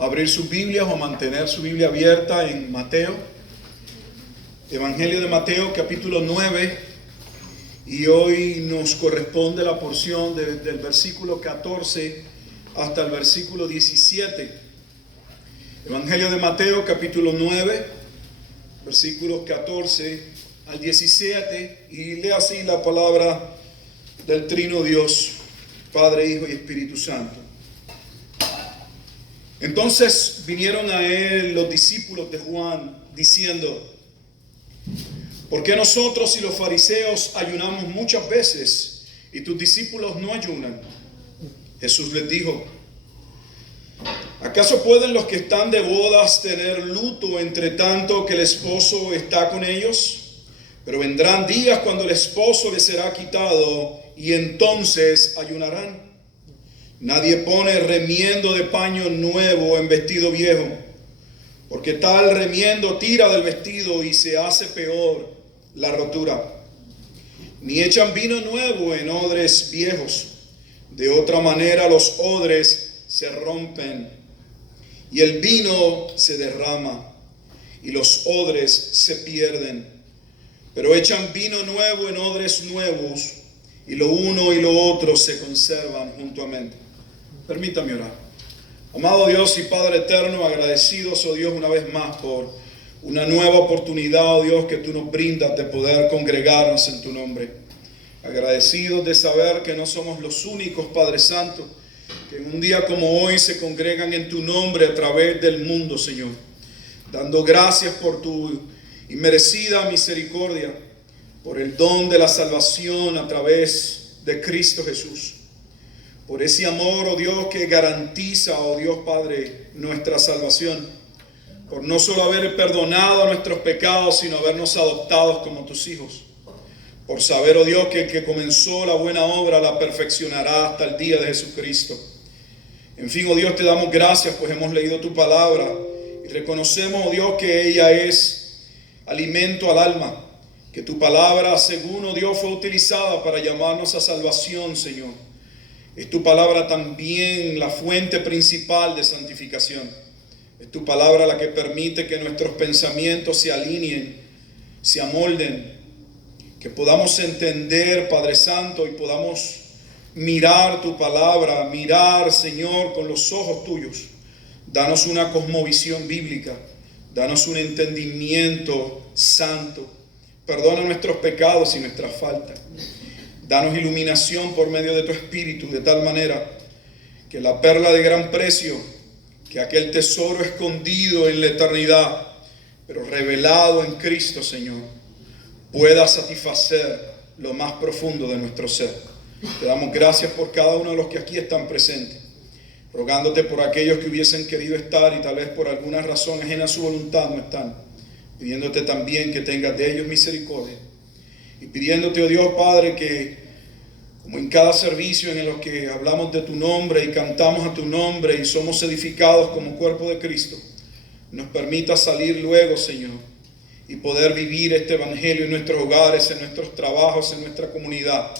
abrir sus Biblias o mantener su Biblia abierta en Mateo, Evangelio de Mateo capítulo 9, y hoy nos corresponde la porción del versículo 14 hasta el versículo 17. Evangelio de Mateo capítulo 9, versículos 14 al 17, y lea así la palabra del Trino Dios, Padre, Hijo y Espíritu Santo. Entonces vinieron a él los discípulos de Juan, diciendo: ¿por qué nosotros y los fariseos ayunamos muchas veces y tus discípulos no ayunan? Jesús les dijo: ¿acaso pueden los que están de bodas tener luto entre tanto que el esposo está con ellos? Pero vendrán días cuando el esposo les será quitado y entonces ayunarán. Nadie pone remiendo de paño nuevo en vestido viejo, porque tal remiendo tira del vestido y se hace peor la rotura. Ni echan vino nuevo en odres viejos, de otra manera los odres se rompen y el vino se derrama y los odres se pierden. Pero echan vino nuevo en odres nuevos, y lo uno y lo otro se conservan juntamente. Permítame orar. Amado Dios y Padre eterno, agradecidos, oh Dios, una vez más por una nueva oportunidad, oh Dios, que tú nos brindas de poder congregarnos en tu nombre. Agradecidos de saber que no somos los únicos, Padre Santo, que en un día como hoy se congregan en tu nombre a través del mundo, Señor. Dando gracias por tu inmerecida misericordia, por el don de la salvación a través de Cristo Jesús. Por ese amor, oh Dios, que garantiza, oh Dios Padre, nuestra salvación. Por no solo haber perdonado nuestros pecados, sino habernos adoptado como tus hijos. Por saber, oh Dios, que el que comenzó la buena obra la perfeccionará hasta el día de Jesucristo. En fin, oh Dios, te damos gracias, pues hemos leído tu palabra y reconocemos, oh Dios, que ella es alimento al alma. Que tu palabra, según, oh Dios, fue utilizada para llamarnos a salvación, Señor. Es tu palabra también la fuente principal de santificación. Es tu palabra la que permite que nuestros pensamientos se alineen, se amolden, que podamos entender, Padre Santo, y podamos mirar tu palabra, mirar, Señor, con los ojos tuyos. Danos una cosmovisión bíblica, danos un entendimiento santo. Perdona nuestros pecados y nuestras faltas. Danos iluminación por medio de tu Espíritu, de tal manera que la perla de gran precio, que aquel tesoro escondido en la eternidad, pero revelado en Cristo, Señor, pueda satisfacer lo más profundo de nuestro ser. Te damos gracias por cada uno de los que aquí están presentes, rogándote por aquellos que hubiesen querido estar y tal vez por alguna razón ajena a su voluntad no están, pidiéndote también que tengas de ellos misericordia. Y pidiéndote, oh Dios Padre, que como en cada servicio en el que hablamos de tu nombre y cantamos a tu nombre y somos edificados como cuerpo de Cristo, nos permita salir luego, Señor, y poder vivir este evangelio en nuestros hogares, en nuestros trabajos, en nuestra comunidad.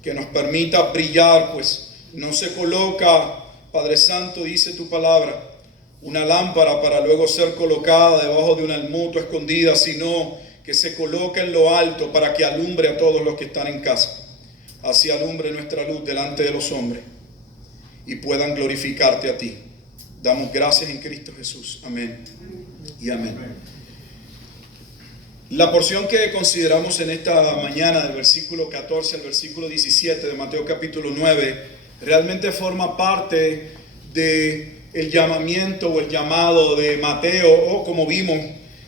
Que nos permita brillar, pues no se coloca, Padre Santo, dice tu palabra, una lámpara para luego ser colocada debajo de un almud escondida, sino que se coloca en lo alto para que alumbre a todos los que están en casa. Así alumbre nuestra luz delante de los hombres y puedan glorificarte a ti. Damos gracias en Cristo Jesús. Amén y amén. La porción que consideramos en esta mañana, del versículo 14 al versículo 17 de Mateo capítulo 9, realmente forma parte del llamamiento o el llamado de Mateo, o como vimos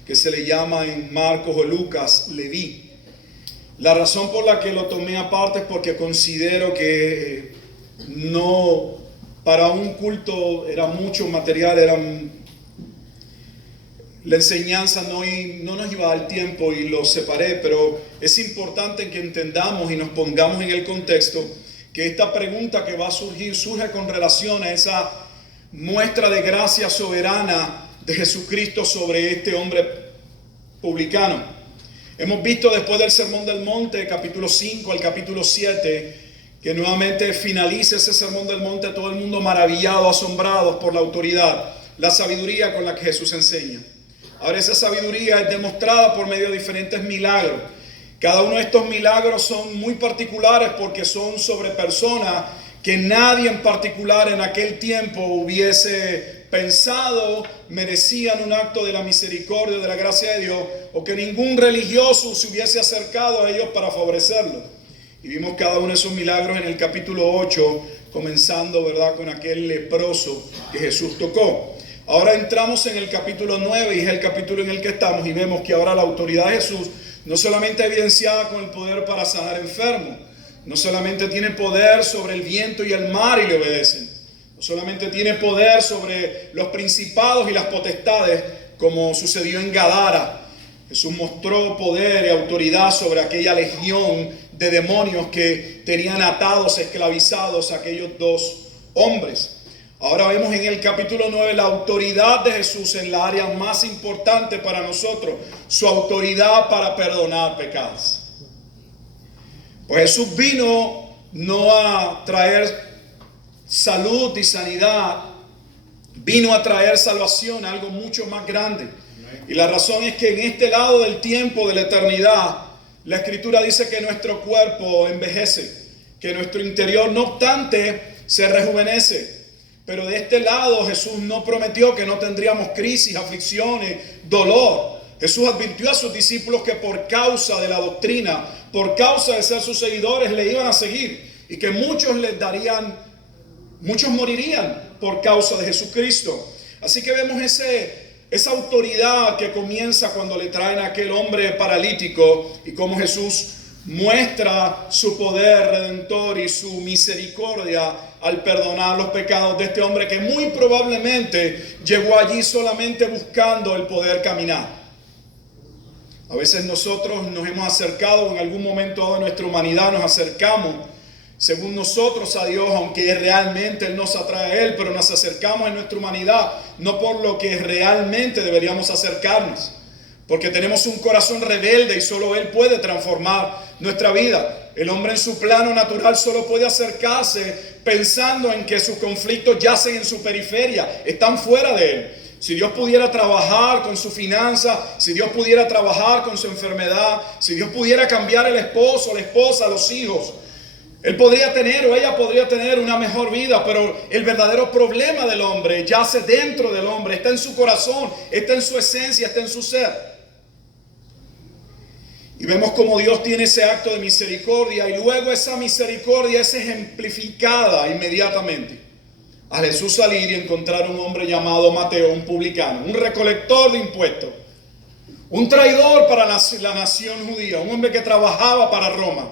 que se le llama en Marcos o Lucas, Leví. La razón por la que lo tomé aparte es porque considero que no, para un culto era mucho material, la enseñanza no nos iba al tiempo y lo separé, pero es importante que entendamos y nos pongamos en el contexto que esta pregunta que va a surgir surge con relación a esa muestra de gracia soberana de Jesucristo sobre este hombre publicano. Hemos visto después del Sermón del Monte, capítulo 5 al capítulo 7, que nuevamente finaliza ese Sermón del Monte, todo el mundo maravillado, asombrados por la autoridad, la sabiduría con la que Jesús enseña. Ahora, esa sabiduría es demostrada por medio de diferentes milagros. Cada uno de estos milagros son muy particulares porque son sobre personas que nadie en particular en aquel tiempo hubiese pensado merecían un acto de la misericordia, de la gracia de Dios, o que ningún religioso se hubiese acercado a ellos para favorecerlo. Y vimos cada uno de esos milagros en el capítulo 8, comenzando, ¿verdad?, con aquel leproso que Jesús tocó. Ahora entramos en el capítulo 9 y es el capítulo en el que estamos y vemos que ahora la autoridad de Jesús no solamente evidenciada con el poder para sanar enfermos, no solamente tiene poder sobre el viento y el mar y le obedecen, no solamente tiene poder sobre los principados y las potestades como sucedió en Gadara. Jesús mostró poder y autoridad sobre aquella legión de demonios que tenían atados, esclavizados a aquellos dos hombres. Ahora vemos en el capítulo 9 la autoridad de Jesús en la área más importante para nosotros, su autoridad para perdonar pecados. Pues Jesús vino no a traer salud y sanidad, vino a traer salvación, algo mucho más grande. Y la razón es que en este lado del tiempo, de la eternidad, la Escritura dice que nuestro cuerpo envejece, que nuestro interior, no obstante, se rejuvenece. Pero de este lado Jesús no prometió que no tendríamos crisis, aflicciones, dolor. Jesús advirtió a sus discípulos que por causa de la doctrina, por causa de ser sus seguidores, le iban a seguir. Y que muchos morirían por causa de Jesucristo. Así que vemos esa autoridad que comienza cuando le traen a aquel hombre paralítico y cómo Jesús muestra su poder redentor y su misericordia al perdonar los pecados de este hombre que muy probablemente llegó allí solamente buscando el poder caminar. A veces nosotros nos hemos acercado, en algún momento de nuestra humanidad nos acercamos según nosotros a Dios, aunque realmente Él nos atrae a Él, pero nos acercamos en nuestra humanidad no por lo que realmente deberíamos acercarnos, porque tenemos un corazón rebelde y solo Él puede transformar nuestra vida. El hombre en su plano natural solo puede acercarse pensando en que sus conflictos yacen en su periferia, están fuera de Él. Si Dios pudiera trabajar con su finanza, si Dios pudiera trabajar con su enfermedad, si Dios pudiera cambiar el esposo, la esposa, los hijos, él podría tener o ella podría tener una mejor vida, pero el verdadero problema del hombre yace dentro del hombre, está en su corazón, está en su esencia, está en su ser. Y vemos cómo Dios tiene ese acto de misericordia y luego esa misericordia es ejemplificada inmediatamente. A Jesús salir y encontrar un hombre llamado Mateo, un publicano, un recolector de impuestos, un traidor para la nación judía, un hombre que trabajaba para Roma.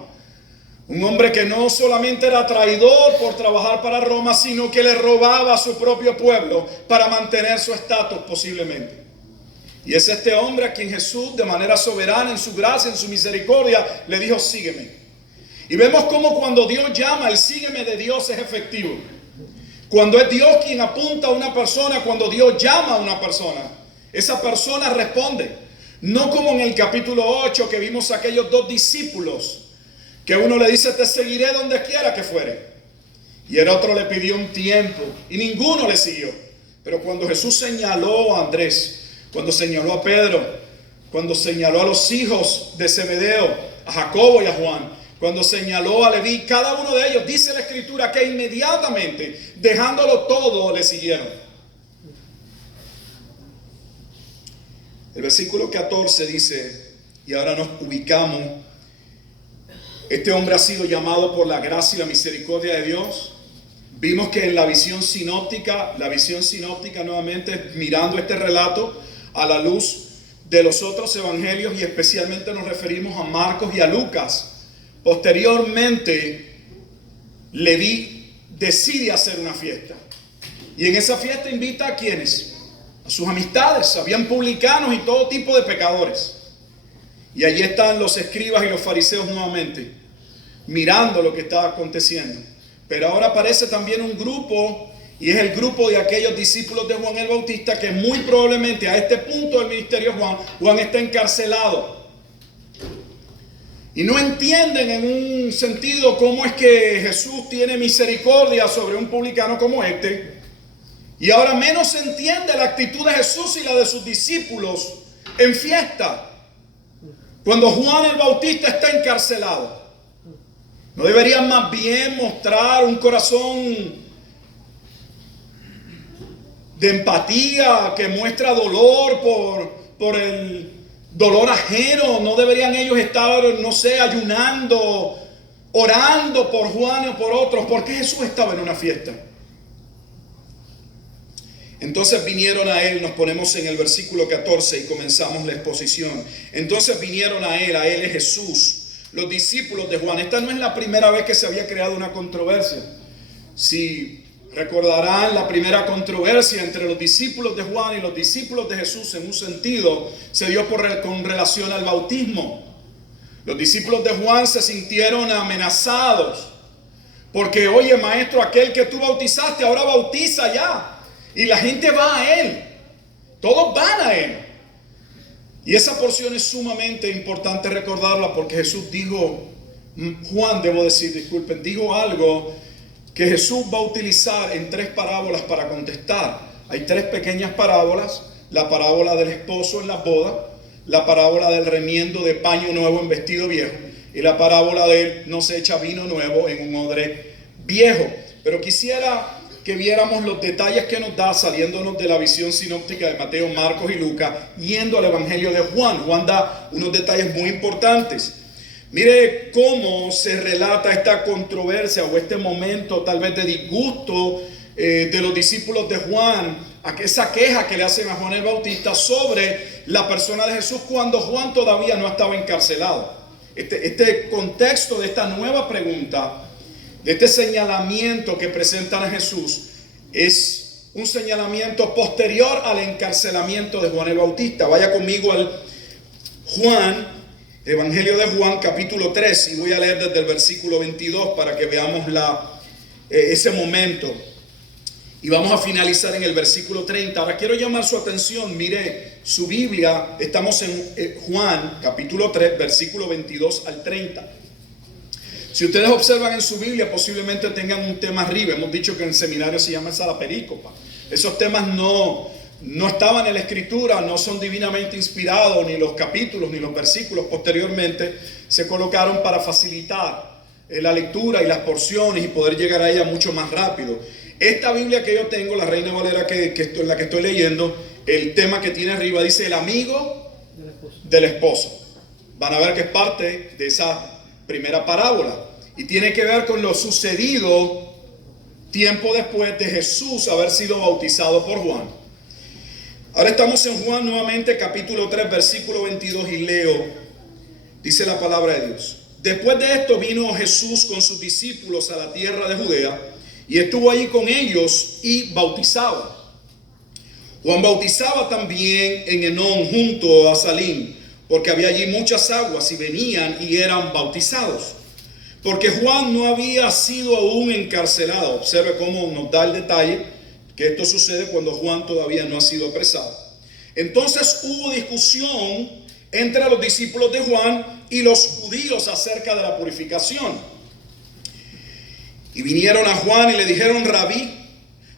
Un hombre que no solamente era traidor por trabajar para Roma, sino que le robaba a su propio pueblo para mantener su estatus posiblemente. Y es este hombre a quien Jesús, de manera soberana, en su gracia, en su misericordia, le dijo: sígueme. Y vemos cómo cuando Dios llama, el sígueme de Dios es efectivo. Cuando es Dios quien apunta a una persona, cuando Dios llama a una persona, esa persona responde. No como en el capítulo 8 que vimos a aquellos dos discípulos, que uno le dice: te seguiré donde quiera que fuere, y el otro le pidió un tiempo y ninguno le siguió. Pero cuando Jesús señaló a Andrés, cuando señaló a Pedro, cuando señaló a los hijos de Zebedeo, a Jacobo y a Juan, cuando señaló a Leví, cada uno de ellos, dice la Escritura, que inmediatamente, dejándolo todo, le siguieron. El versículo 14 dice, y ahora nos ubicamos: este hombre ha sido llamado por la gracia y la misericordia de Dios. Vimos que en la visión sinóptica nuevamente, mirando este relato a la luz de los otros evangelios, y especialmente nos referimos a Marcos y a Lucas, posteriormente Leví decide hacer una fiesta. Y en esa fiesta invita a ¿quiénes? A sus amistades. Habían publicanos y todo tipo de pecadores. Y allí están los escribas y los fariseos nuevamente, mirando lo que estaba aconteciendo. Pero ahora aparece también un grupo, y es el grupo de aquellos discípulos de Juan el Bautista, que muy probablemente a este punto del ministerio de Juan está encarcelado. Y no entienden en un sentido cómo es que Jesús tiene misericordia sobre un publicano como este. Y ahora menos se entiende la actitud de Jesús y la de sus discípulos en fiesta, cuando Juan el Bautista está encarcelado. ¿No deberían más bien mostrar un corazón de empatía que muestra dolor por el dolor ajeno? ¿No deberían ellos estar, no sé, ayunando, orando por Juan o por otros? ¿Por qué Jesús estaba en una fiesta? Entonces vinieron a él, nos ponemos en el versículo 14 y comenzamos la exposición. Entonces vinieron a él es Jesús, los discípulos de Juan. Esta no es la primera vez que se había creado una controversia. Si recordarán, la primera controversia entre los discípulos de Juan y los discípulos de Jesús, en un sentido, se dio con relación al bautismo. Los discípulos de Juan se sintieron amenazados porque, oye, maestro, aquel que tú bautizaste ahora bautiza ya. Y la gente va a él. Todos van a él. Y esa porción es sumamente importante recordarla, porque Jesús dijo, Juan, debo decir, disculpen, dijo algo que Jesús va a utilizar en 3 parábolas para contestar. Hay 3 pequeñas parábolas: la parábola del esposo en la boda, la parábola del remiendo de paño nuevo en vestido viejo, y la parábola de no se echa vino nuevo en un odre viejo. Pero quisiera que viéramos los detalles que nos da, saliéndonos de la visión sinóptica de Mateo, Marcos y Lucas, yendo al Evangelio de Juan. Juan da unos detalles muy importantes. Mire cómo se relata esta controversia o este momento tal vez de disgusto de los discípulos de Juan, esa queja que le hacen a Juan el Bautista sobre la persona de Jesús cuando Juan todavía no estaba encarcelado. Este contexto de esta nueva pregunta, de este señalamiento que presentan a Jesús, es un señalamiento posterior al encarcelamiento de Juan el Bautista. Vaya conmigo al Evangelio de Juan, capítulo 3, y voy a leer desde el versículo 22 para que veamos ese momento. Y vamos a finalizar en el versículo 30. Ahora quiero llamar su atención, mire su Biblia, estamos en Juan, capítulo 3, versículo 22 al 30. Si ustedes observan en su Biblia, posiblemente tengan un tema arriba. Hemos dicho que en el seminario se llama esa la perícopa. Esos temas no estaban en la escritura, no son divinamente inspirados, ni los capítulos, ni los versículos. Posteriormente se colocaron para facilitar la lectura y las porciones y poder llegar a ella mucho más rápido. Esta Biblia que yo tengo, la Reina Valera en la que estoy leyendo, el tema que tiene arriba dice el amigo del esposo. Van a ver que es parte de esa primera parábola y tiene que ver con lo sucedido tiempo después de Jesús haber sido bautizado por Juan. Ahora estamos en Juan nuevamente, capítulo 3, versículo 22, y leo, dice la palabra de Dios: después de esto vino Jesús con sus discípulos a la tierra de Judea y estuvo allí con ellos y bautizaba. Juan bautizaba también en Enón junto a Salim, porque había allí muchas aguas y venían y eran bautizados. Porque Juan no había sido aún encarcelado. Observe cómo nos da el detalle que esto sucede cuando Juan todavía no ha sido apresado. Entonces hubo discusión entre los discípulos de Juan y los judíos acerca de la purificación. Y vinieron a Juan y le dijeron: Rabí,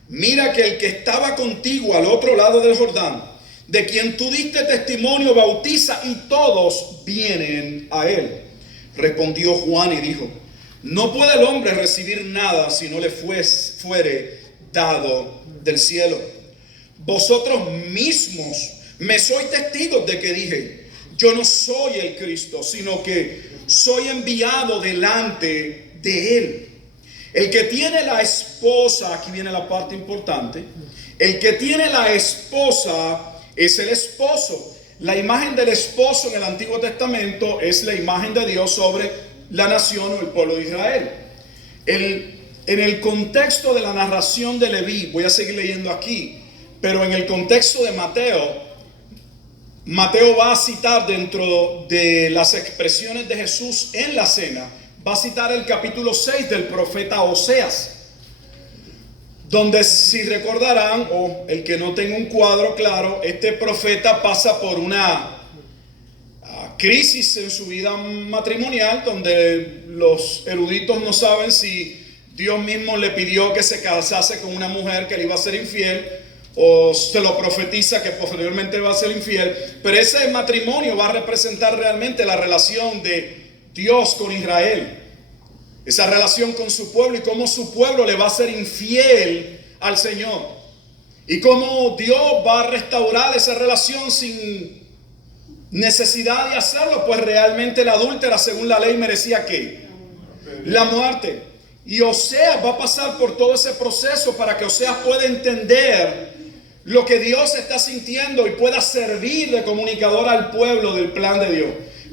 mira que el que estaba contigo al otro lado del Jordán, de quien tú diste testimonio, bautiza y todos vienen a él. Respondió Juan y dijo: no puede el hombre recibir nada si no le fuere dado del cielo. Vosotros mismos me sois testigos de que dije: yo no soy el Cristo, sino que soy enviado delante de él. El que tiene la esposa, aquí viene la parte importante, el que tiene la esposa es el esposo. La imagen del esposo en el Antiguo Testamento es la imagen de Dios sobre la nación o el pueblo de Israel. En el contexto de la narración de Leví, voy a seguir leyendo aquí, pero en el contexto de Mateo va a citar dentro de las expresiones de Jesús en la cena, va a citar el capítulo 6 del profeta Oseas, donde, si recordarán, o el que no tenga un cuadro claro, este profeta pasa por una crisis en su vida matrimonial, donde los eruditos no saben si Dios mismo le pidió que se casase con una mujer que le iba a ser infiel, o se lo profetiza que posteriormente va a ser infiel, pero ese matrimonio va a representar realmente la relación de Dios con Israel, esa relación con su pueblo y cómo su pueblo le va a ser infiel al Señor, y cómo Dios va a restaurar esa relación sin necesidad de hacerlo, pues realmente la adúltera según la ley merecía ¿qué? La muerte. Y Oseas va a pasar por todo ese proceso para que Oseas pueda entender lo que Dios está sintiendo y pueda servir de comunicador al pueblo del plan de Dios.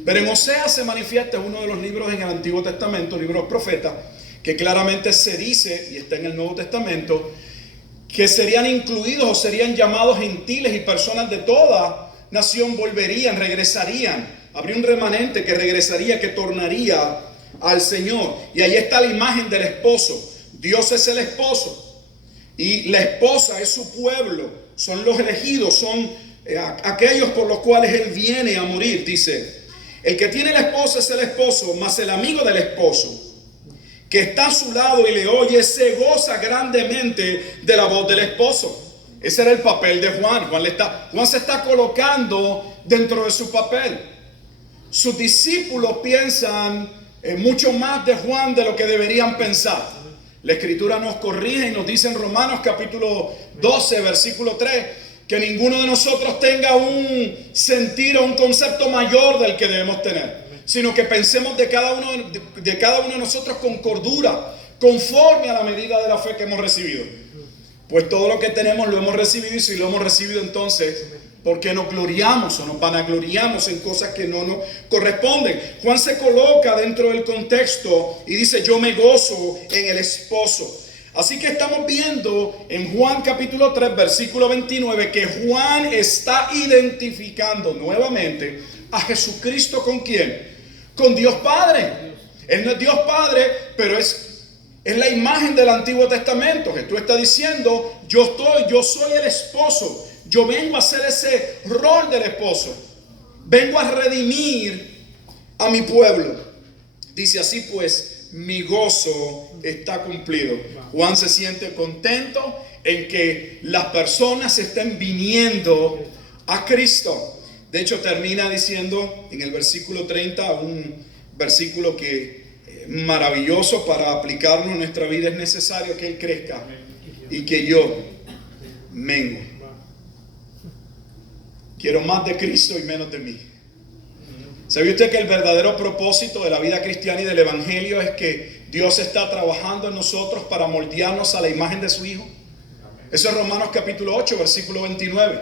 Pero en Oseas se manifiesta uno de los libros en el Antiguo Testamento, libros profetas, que claramente se dice, y está en el Nuevo Testamento, que serían incluidos o serían llamados gentiles y personas de toda nación volverían, regresarían. Habría un remanente que regresaría, que tornaría al Señor. Y ahí está la imagen del esposo. Dios es el esposo y la esposa es su pueblo, son los elegidos, son aquellos por los cuales Él viene a morir. Dice, el que tiene la esposa es el esposo, mas el amigo del esposo que está a su lado y le oye se goza grandemente de la voz del esposo. Ese era el papel de Juan. Juan se está colocando dentro de su papel. Sus discípulos piensan mucho más de Juan de lo que deberían pensar. La Escritura nos corrige y nos dice en Romanos capítulo 12, versículo 3, que ninguno de nosotros tenga un sentir o un concepto mayor del que debemos tener, sino que pensemos de cada uno de nosotros con cordura, conforme a la medida de la fe que hemos recibido. Pues todo lo que tenemos lo hemos recibido, y si lo hemos recibido, entonces ¿por qué nos gloriamos o nos vanagloriamos en cosas que no nos corresponden? Juan se coloca dentro del contexto y dice, yo me gozo en el esposo. Así que estamos viendo en Juan capítulo 3, versículo 29, que Juan está identificando nuevamente a Jesucristo ¿con quién? Con Dios Padre. Él no es Dios Padre, pero es la imagen del Antiguo Testamento. Jesús está diciendo, yo soy el esposo. Yo vengo a hacer ese rol del esposo. Vengo a redimir a mi pueblo. Dice así pues, mi gozo está cumplido. Juan se siente contento en que las personas estén viniendo a Cristo. De hecho, termina diciendo en el versículo 30, un versículo que es maravilloso para aplicarlo en nuestra vida. Es necesario que Él crezca y que yo mengue. Quiero más de Cristo y menos de mí. ¿Sabe usted que el verdadero propósito de la vida cristiana y del evangelio es que Dios está trabajando en nosotros para moldearnos a la imagen de su Hijo? Eso es Romanos capítulo 8, versículo 29.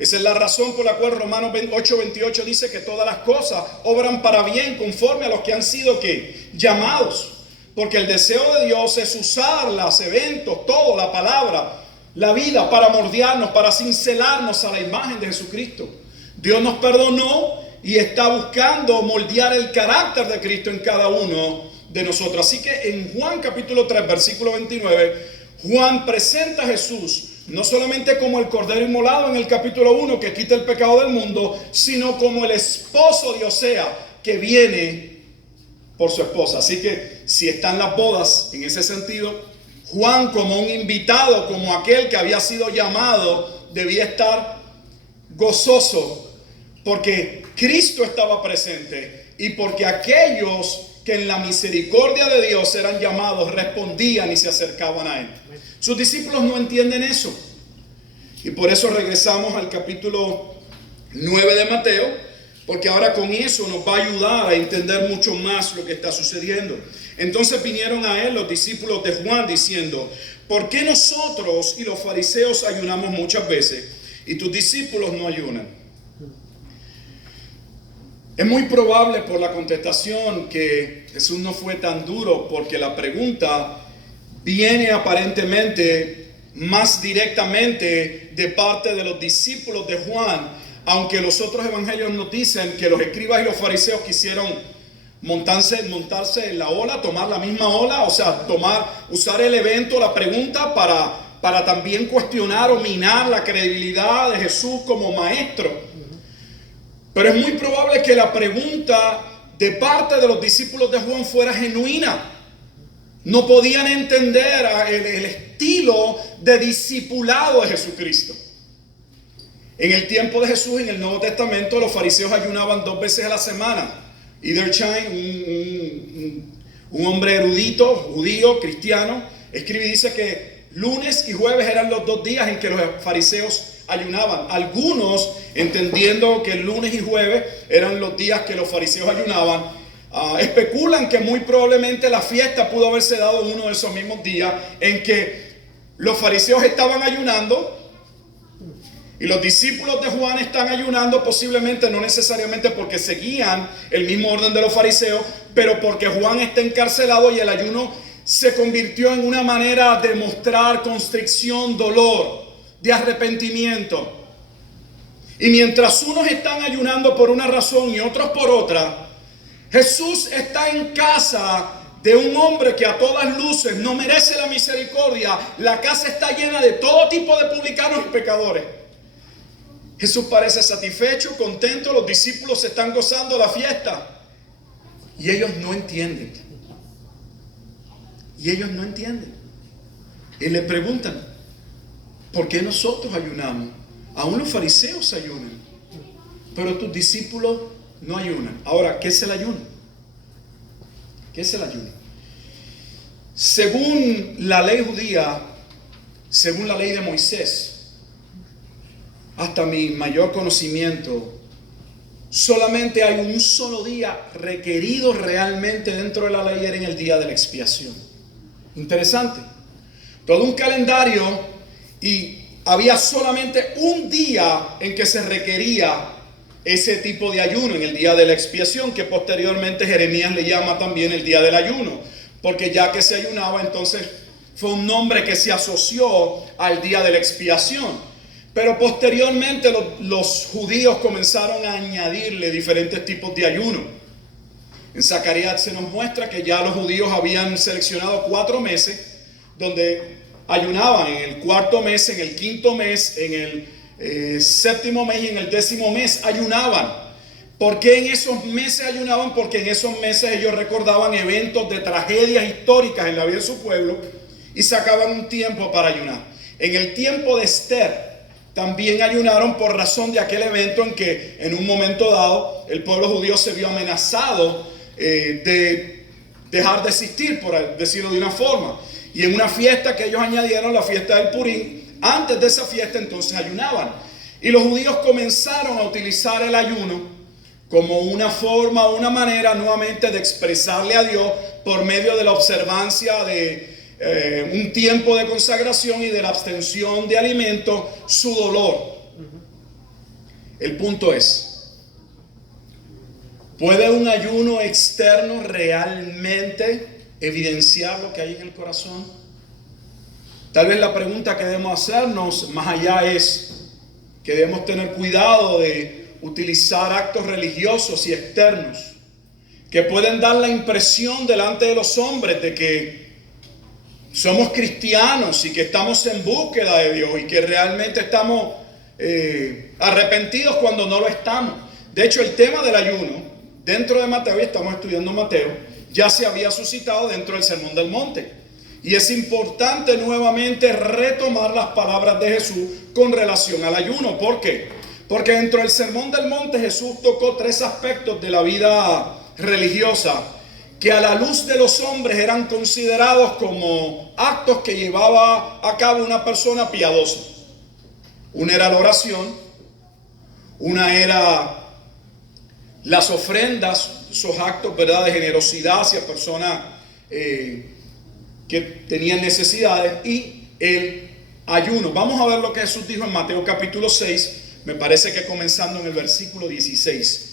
Esa es la razón por la cual Romanos 8, 28 dice que todas las cosas obran para bien conforme a los que han sido ¿qué? Llamados. Porque el deseo de Dios es usar los eventos, todo, la palabra, la vida para moldearnos, para cincelarnos a la imagen de Jesucristo. Dios nos perdonó y está buscando moldear el carácter de Cristo en cada uno de nosotros. Así que en Juan capítulo 3, versículo 29, Juan presenta a Jesús no solamente como el Cordero inmolado en el capítulo 1 que quita el pecado del mundo, sino como el esposo de Oseas que viene por su esposa. Así que si están las bodas en ese sentido, Juan como un invitado, como aquel que había sido llamado, debía estar gozoso porque Cristo estaba presente y porque aquellos que en la misericordia de Dios eran llamados respondían y se acercaban a Él. Sus discípulos no entienden eso y por eso regresamos al capítulo 9 de Mateo, porque ahora con eso nos va a ayudar a entender mucho más lo que está sucediendo. Entonces vinieron a Él los discípulos de Juan diciendo, ¿por qué nosotros y los fariseos ayunamos muchas veces y tus discípulos no ayunan? Es muy probable por la contestación que Jesús no fue tan duro, porque la pregunta viene aparentemente más directamente de parte de los discípulos de Juan, aunque los otros evangelios nos dicen que los escribas y los fariseos quisieron montarse en la ola, tomar la misma ola, o sea, usar el evento, la pregunta para también cuestionar o minar la credibilidad de Jesús como maestro. Pero es muy probable que la pregunta de parte de los discípulos de Juan fuera genuina. no podían entender el estilo de discipulado de Jesucristo. En el tiempo de Jesús, en el Nuevo Testamento, los fariseos ayunaban 2 veces a la semana. Eder Chaim, un hombre erudito, judío, cristiano, escribe y dice que lunes y jueves eran los 2 días en que los fariseos ayunaban. Algunos, entendiendo que lunes y jueves eran los días que los fariseos ayunaban, especulan que muy probablemente la fiesta pudo haberse dado uno de esos mismos días en que los fariseos estaban ayunando y los discípulos de Juan están ayunando, posiblemente no necesariamente porque seguían el mismo orden de los fariseos, pero porque Juan está encarcelado y el ayuno se convirtió en una manera de mostrar constricción, dolor, de arrepentimiento. Y mientras unos están ayunando por una razón y otros por otra, Jesús está en casa de un hombre que a todas luces no merece la misericordia. La casa está llena de todo tipo de publicanos y pecadores. Jesús parece satisfecho, contento, los discípulos se están gozando la fiesta y ellos no entienden. Y ellos no entienden. Y le preguntan, ¿por qué nosotros ayunamos? Aún los fariseos ayunan, pero tus discípulos no ayunan. Ahora, ¿qué es el ayuno? ¿Qué es el ayuno? Según la ley judía, según la ley de Moisés, hasta mi mayor conocimiento, solamente hay un solo día requerido realmente dentro de la ley, era en el día de la expiación. Interesante. Todo un calendario y había solamente un día en que se requería ese tipo de ayuno, en el día de la expiación, que posteriormente Jeremías le llama también el día del ayuno, porque ya que se ayunaba, entonces fue un nombre que se asoció al día de la expiación. Pero posteriormente los judíos comenzaron a añadirle diferentes tipos de ayuno. En Zacarías se nos muestra que ya los judíos habían seleccionado 4 meses donde ayunaban. En el 4.º mes, en el 5.º mes, en el 7.º mes y en el 10.º mes ayunaban. ¿Por qué en esos meses ayunaban? Porque en esos meses ellos recordaban eventos de tragedias históricas en la vida de su pueblo y sacaban un tiempo para ayunar. En el tiempo de Esther también ayunaron por razón de aquel evento en que en un momento dado el pueblo judío se vio amenazado de dejar de existir, por decirlo de una forma. Y en una fiesta que ellos añadieron, la fiesta del Purim, antes de esa fiesta entonces ayunaban. Y los judíos comenzaron a utilizar el ayuno como una forma, una manera nuevamente de expresarle a Dios por medio de la observancia de un tiempo de consagración y de la abstención de alimento, su dolor. El punto es, ¿puede un ayuno externo realmente evidenciar lo que hay en el corazón? Tal vez la pregunta que debemos hacernos más allá es que debemos tener cuidado de utilizar actos religiosos y externos que pueden dar la impresión delante de los hombres de que somos cristianos y que estamos en búsqueda de Dios y que realmente estamos arrepentidos cuando no lo estamos. De hecho, el tema del ayuno dentro de Mateo, y estamos estudiando Mateo, ya se había suscitado dentro del Sermón del Monte. Y es importante nuevamente retomar las palabras de Jesús con relación al ayuno. ¿Por qué? Porque dentro del Sermón del Monte Jesús tocó 3 aspectos de la vida religiosa que a la luz de los hombres eran considerados como actos que llevaba a cabo una persona piadosa. Una era la oración, una era las ofrendas, esos actos, ¿verdad?, de generosidad hacia personas que tenían necesidades, y el ayuno. Vamos a ver lo que Jesús dijo en Mateo capítulo 6, me parece que comenzando en el versículo 16.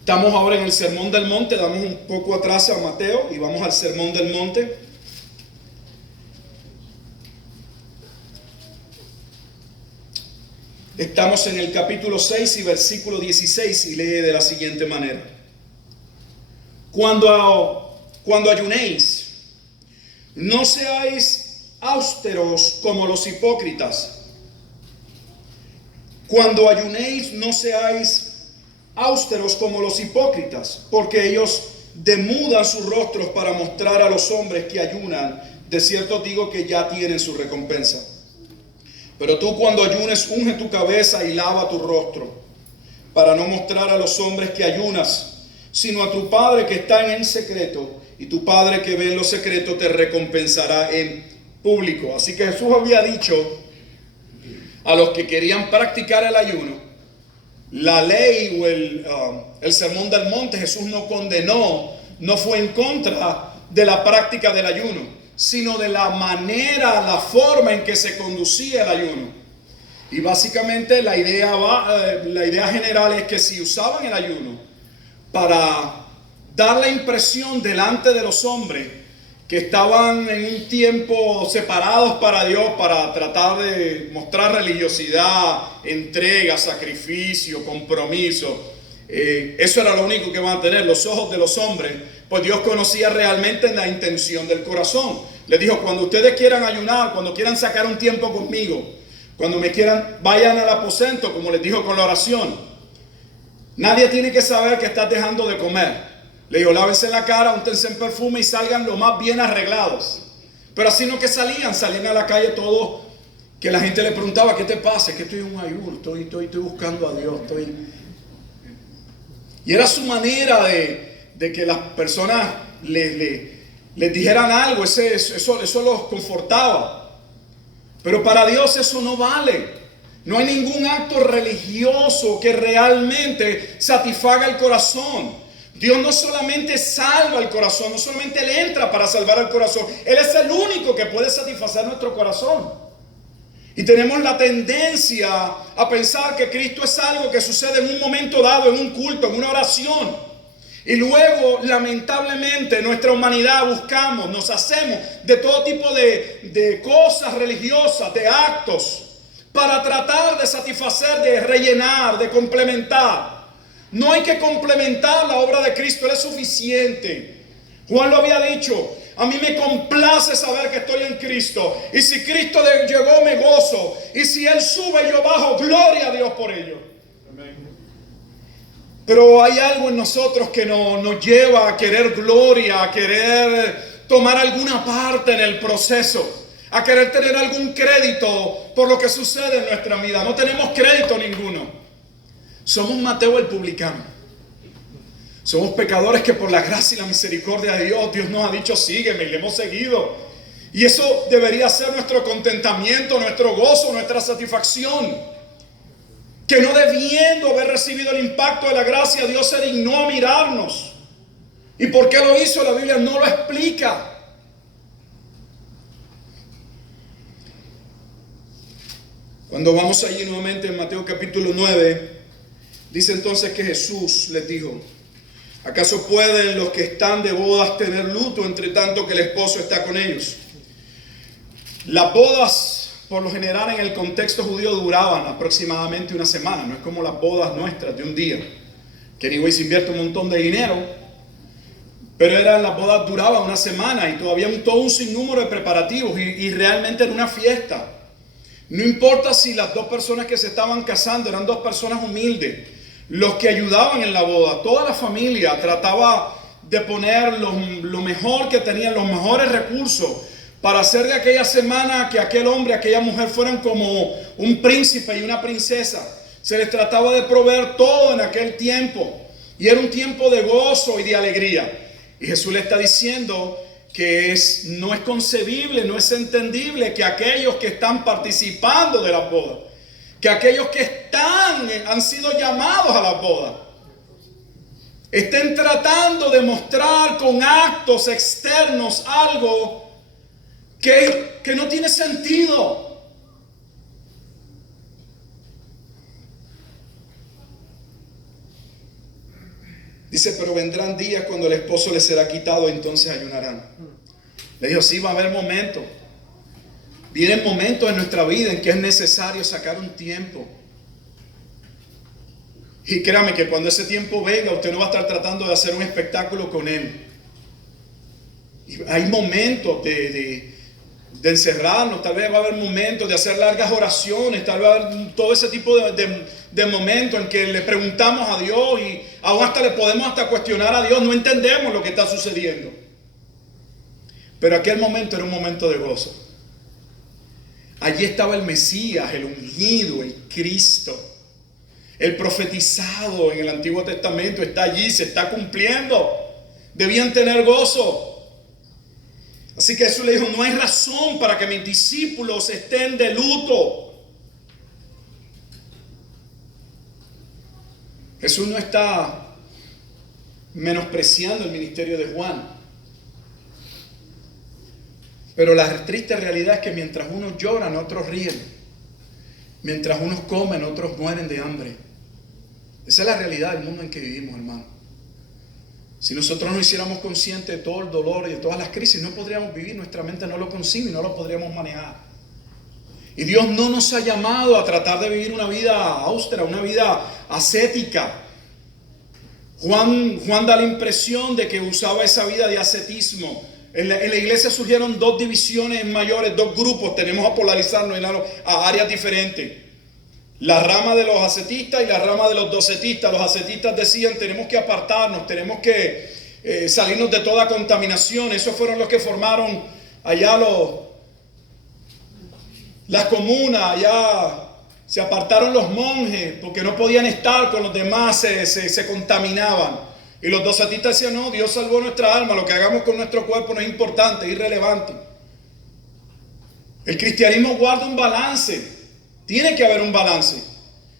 Estamos ahora en el Sermón del Monte, damos un poco atrás a Mateo y vamos al Sermón del Monte. Estamos en el capítulo 6 y versículo 16 y lee de la siguiente manera. Cuando ayunéis, no seáis austeros como los hipócritas. Cuando ayunéis, no seáis austeros como los hipócritas, porque ellos demudan sus rostros para mostrar a los hombres que ayunan. De cierto digo que ya tienen su recompensa. Pero tú cuando ayunes, unge tu cabeza y lava tu rostro, para no mostrar a los hombres que ayunas, sino a tu Padre que está en secreto, y tu Padre que ve en lo secreto te recompensará en público. Así que Jesús había dicho a los que querían practicar el ayuno, la ley o el sermón del monte, Jesús no condenó, no fue en contra de la práctica del ayuno, sino de la manera, la forma en que se conducía el ayuno. Y básicamente la idea general es que si usaban el ayuno para dar la impresión delante de los hombres que estaban en un tiempo separados para Dios, para tratar de mostrar religiosidad, entrega, sacrificio, compromiso, eso era lo único que van a tener los ojos de los hombres, pues Dios conocía realmente la intención del corazón. Les dijo, cuando ustedes quieran ayunar, cuando quieran sacar un tiempo conmigo, cuando me quieran, vayan al aposento, como les dijo con la oración. Nadie tiene que saber que estás dejando de comer. Le dijo, lávense la cara, úntense en perfume y salgan lo más bien arreglados. Pero así no que salían a la calle todos, que la gente le preguntaba, ¿qué te pasa? Es que estoy en un ayuno, estoy buscando a Dios, Y era su manera de que las personas les dijeran algo, eso los confortaba. Pero para Dios eso no vale. No hay ningún acto religioso que realmente satisfaga el corazón. Dios no solamente salva el corazón, no solamente Él entra para salvar el corazón, Él es el único que puede satisfacer nuestro corazón. Y tenemos la tendencia a pensar que Cristo es algo que sucede en un momento dado, en un culto, en una oración. Y luego, lamentablemente, nuestra humanidad buscamos, nos hacemos de todo tipo de cosas religiosas, de actos, para tratar de satisfacer, de rellenar, de complementar. No hay que complementar la obra de Cristo, Él es suficiente. Juan lo había dicho, a mí me complace saber que estoy en Cristo. Y si Cristo llegó, me gozo. Y si Él sube, yo bajo, gloria a Dios por ello. Amén. Pero hay algo en nosotros que nos lleva a querer gloria, a querer tomar alguna parte en el proceso, a querer tener algún crédito por lo que sucede en nuestra vida. No tenemos crédito ninguno. Somos Mateo el publicano. Somos pecadores que por la gracia y la misericordia de Dios nos ha dicho sígueme, y le hemos seguido. Y eso debería ser nuestro contentamiento, nuestro gozo, nuestra satisfacción. Que no debiendo haber recibido el impacto de la gracia, Dios se dignó a mirarnos. ¿Y por qué lo hizo? La Biblia no lo explica. Cuando vamos allí nuevamente en Mateo capítulo 9, dice entonces que Jesús les dijo, ¿acaso pueden los que están de bodas tener luto entre tanto que el esposo está con ellos? Las bodas, por lo general en el contexto judío, duraban aproximadamente una semana. No es como las bodas nuestras de un día, que anyway se invierte un montón de dinero. Pero las bodas duraban una semana y todavía todo un sinnúmero de preparativos y realmente era una fiesta. No importa si las dos personas que se estaban casando eran dos personas humildes, los que ayudaban en la boda, toda la familia trataba de poner lo mejor que tenían, los mejores recursos para hacer de aquella semana que aquel hombre, aquella mujer fueran como un príncipe y una princesa. Se les trataba de proveer todo en aquel tiempo y era un tiempo de gozo y de alegría. Y Jesús le está diciendo que no es concebible, no es entendible que aquellos que están participando de la boda, que aquellos que han sido llamados a la boda, estén tratando de mostrar con actos externos algo que no tiene sentido. Dice, pero vendrán días cuando el esposo les será quitado, entonces ayunarán. Le dijo, sí, va a haber momentos. Vienen momentos en nuestra vida en que es necesario sacar un tiempo. Y créame que cuando ese tiempo venga, usted no va a estar tratando de hacer un espectáculo con Él. Y hay momentos de de encerrarnos, tal vez va a haber momentos de hacer largas oraciones, tal vez va a haber todo ese tipo de momentos en que le preguntamos a Dios y aún hasta le podemos hasta cuestionar a Dios, no entendemos lo que está sucediendo. Pero aquel momento era un momento de gozo. Allí estaba el Mesías, el ungido, el Cristo. El profetizado en el Antiguo Testamento está allí, se está cumpliendo. Debían tener gozo. Así que Jesús le dijo, no hay razón para que mis discípulos estén de luto. Jesús no está menospreciando el ministerio de Juan. Pero la triste realidad es que mientras unos lloran, otros ríen. Mientras unos comen, otros mueren de hambre. Esa es la realidad del mundo en que vivimos, hermano. Si nosotros no hiciéramos conscientes de todo el dolor y de todas las crisis, no podríamos vivir, nuestra mente no lo concibe y no lo podríamos manejar. Y Dios no nos ha llamado a tratar de vivir una vida austera, una vida ascética. Juan da la impresión de que usaba esa vida de ascetismo. En la iglesia surgieron dos divisiones mayores, dos grupos, tenemos a polarizarnos a áreas diferentes. La rama de los ascetistas y la rama de los docetistas. Los ascetistas decían, tenemos que apartarnos, tenemos que salirnos de toda contaminación. Esos fueron los que formaron allá las comunas, allá se apartaron los monjes porque no podían estar con los demás, se contaminaban. Y los docetistas decían, no, Dios salvó nuestra alma, lo que hagamos con nuestro cuerpo no es importante, es irrelevante. El cristianismo guarda un balance. Tiene que haber un balance.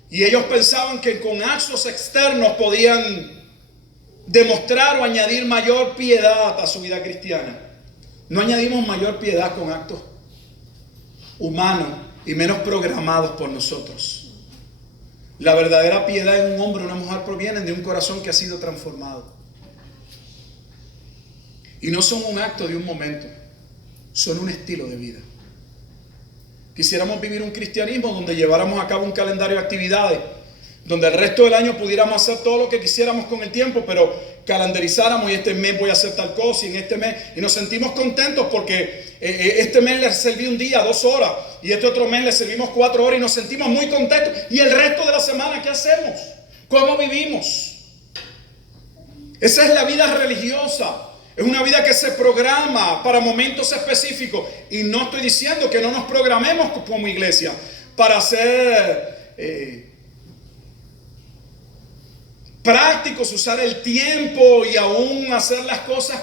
Y ellos pensaban que con actos externos podían demostrar o añadir mayor piedad a su vida cristiana. No añadimos mayor piedad con actos humanos y menos programados por nosotros. La verdadera piedad en un hombre o una mujer provienen de un corazón que ha sido transformado. Y no son un acto de un momento, son un estilo de vida. Quisiéramos vivir un cristianismo donde lleváramos a cabo un calendario de actividades, donde el resto del año pudiéramos hacer todo lo que quisiéramos con el tiempo, pero calendarizáramos y este mes voy a hacer tal cosa y en este mes, y nos sentimos contentos porque este mes les serví un día, 2 horas, y este otro mes les servimos 4 horas y nos sentimos muy contentos. Y el resto de la semana, ¿qué hacemos? ¿Cómo vivimos? Esa es la vida religiosa. Es una vida que se programa para momentos específicos. Y no estoy diciendo que no nos programemos como iglesia para ser prácticos, usar el tiempo y aún hacer las cosas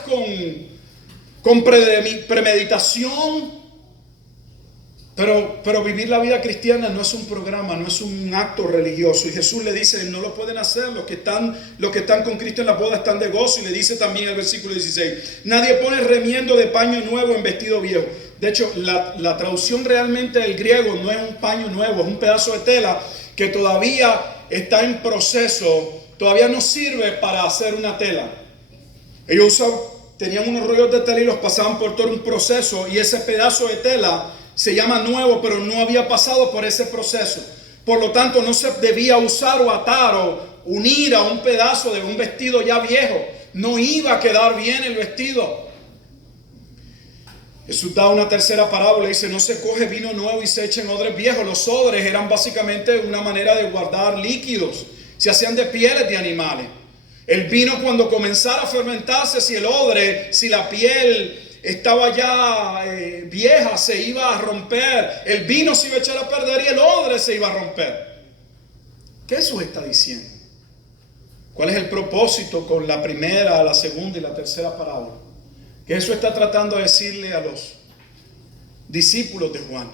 con premeditación. Pero vivir la vida cristiana no es un programa, no es un acto religioso. Y Jesús le dice, no lo pueden hacer. Los que están con Cristo en la boda están de gozo. Y le dice también el versículo 16, nadie pone remiendo de paño nuevo en vestido viejo. De hecho, la traducción realmente del griego no es un paño nuevo, es un pedazo de tela que todavía está en proceso, todavía no sirve para hacer una tela. Ellos tenían unos rollos de tela y los pasaban por todo un proceso, y ese pedazo de tela se llama nuevo, pero no había pasado por ese proceso. Por lo tanto, no se debía usar o atar o unir a un pedazo de un vestido ya viejo. No iba a quedar bien el vestido. Jesús da una tercera parábola y dice, no se coge vino nuevo y se echa en odres viejos. Los odres eran básicamente una manera de guardar líquidos. Se hacían de pieles de animales. El vino, cuando comenzara a fermentarse, si la piel estaba ya vieja, se iba a romper. El vino se iba a echar a perder y el odre se iba a romper. ¿Qué Jesús está diciendo? ¿Cuál es el propósito con la primera, la segunda y la tercera parábola? Que Jesús está tratando de decirle a los discípulos de Juan.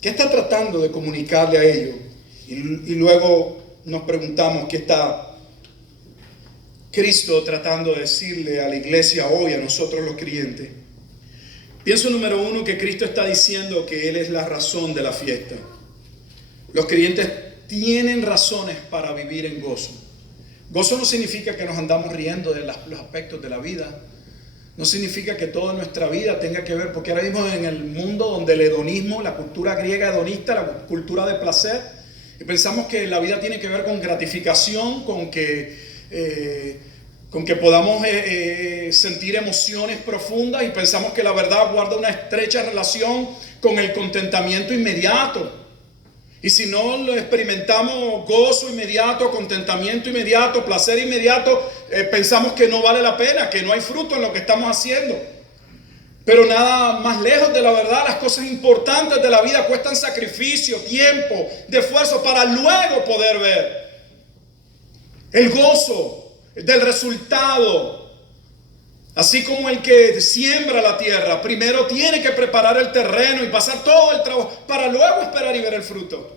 ¿Qué está tratando de comunicarle a ellos? Y luego nos preguntamos, ¿qué está Cristo tratando de decirle a la iglesia hoy, a nosotros los creyentes? Pienso, número uno, que Cristo está diciendo que Él es la razón de la fiesta. Los creyentes tienen razones para vivir en gozo. Gozo no significa que nos andamos riendo de los aspectos de la vida. No significa que toda nuestra vida tenga que ver, porque ahora mismo en el mundo donde el hedonismo, la cultura griega hedonista, la cultura de placer, y pensamos que la vida tiene que ver con gratificación, con que con que podamos sentir emociones profundas y pensamos que la verdad guarda una estrecha relación con el contentamiento inmediato. Y si no lo experimentamos gozo inmediato, contentamiento inmediato, placer inmediato, pensamos que no vale la pena, que no hay fruto en lo que estamos haciendo. Pero nada más lejos de la verdad. Las cosas importantes de la vida cuestan sacrificio, tiempo, de esfuerzo para luego poder ver el gozo del resultado. Así como el que siembra la tierra, primero tiene que preparar el terreno y pasar todo el trabajo para luego esperar y ver el fruto.